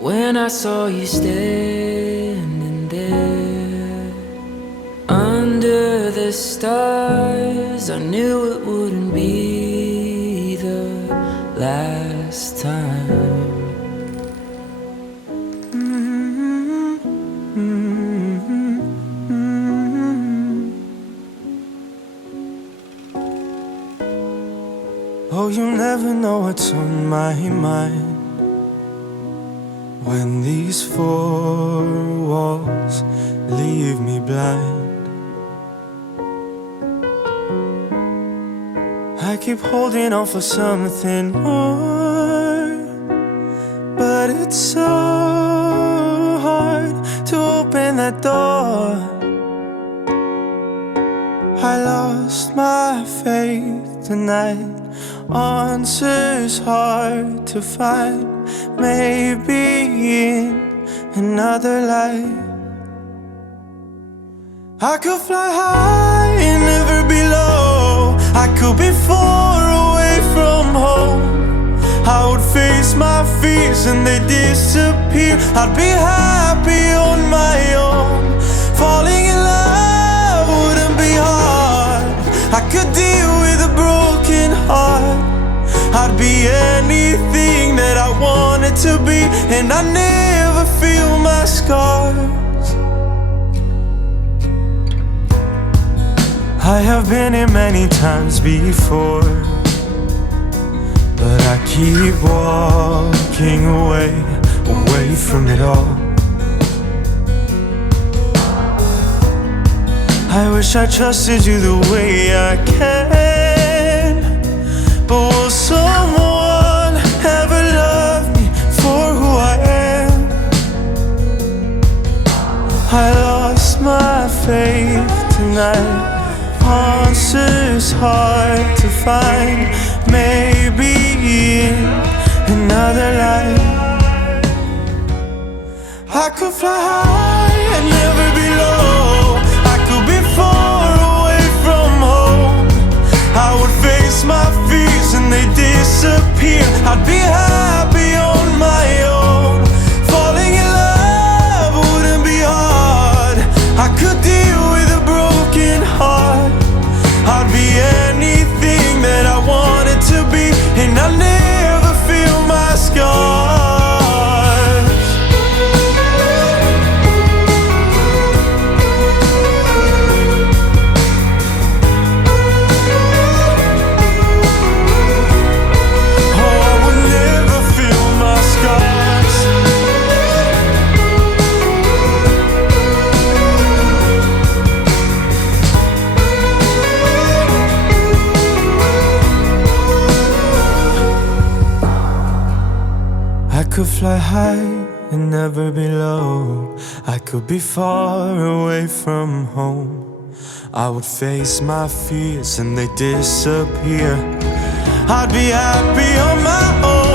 When I saw you standing there under the stars, I knew it wouldn't be the last time. Oh, you never know what's on my mind when these four walls leave me blind. I keep holding on for something more, but it's so hard to open that door. I lost my faith tonight. Answers hard to find. Maybe in another life I could fly high and never be low. I could be far away from home. I would face my fears and they disappear. I'd be happy on my own. Falling in love wouldn't be hard. I could deal with a broken heart. I'd be anything that I wanted to be, and I never feel my scars. I have been here many times before, but I keep walking away from it all. I wish I trusted you the way I can, but will someone ever love me for who I am? I lost my faith tonight. Answers hard to find. Maybe in another life I could fly high and never be low. I could be far away from home. I would face my fears and they disappear. I'd be happy on my own. Falling in love wouldn't be hard. I could deal with a broken heart. I'd be anything that I wanted to be, and I never feel my scars. I could fly high and never be low. I could be far away from home. I would face my fears and they disappear. I'd be happy on my own.